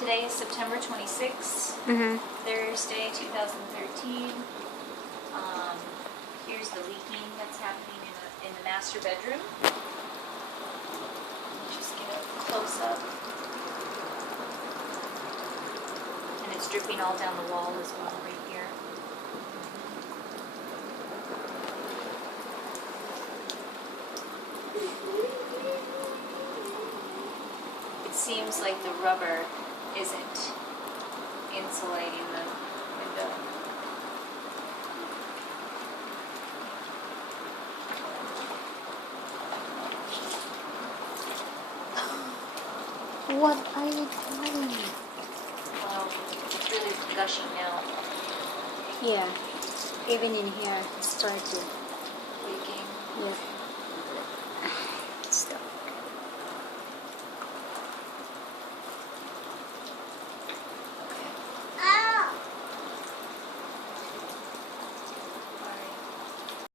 Today is September 26th, Thursday, 2013. Here's the leaking that's happening in the master bedroom. Just get a close up. And it's dripping all down the wall as well right here. It seems like the rubber isn't insulating the window. What are you doing? Well, it's really gushing now. Yeah, even in here, it's starting. Leaking. Yes.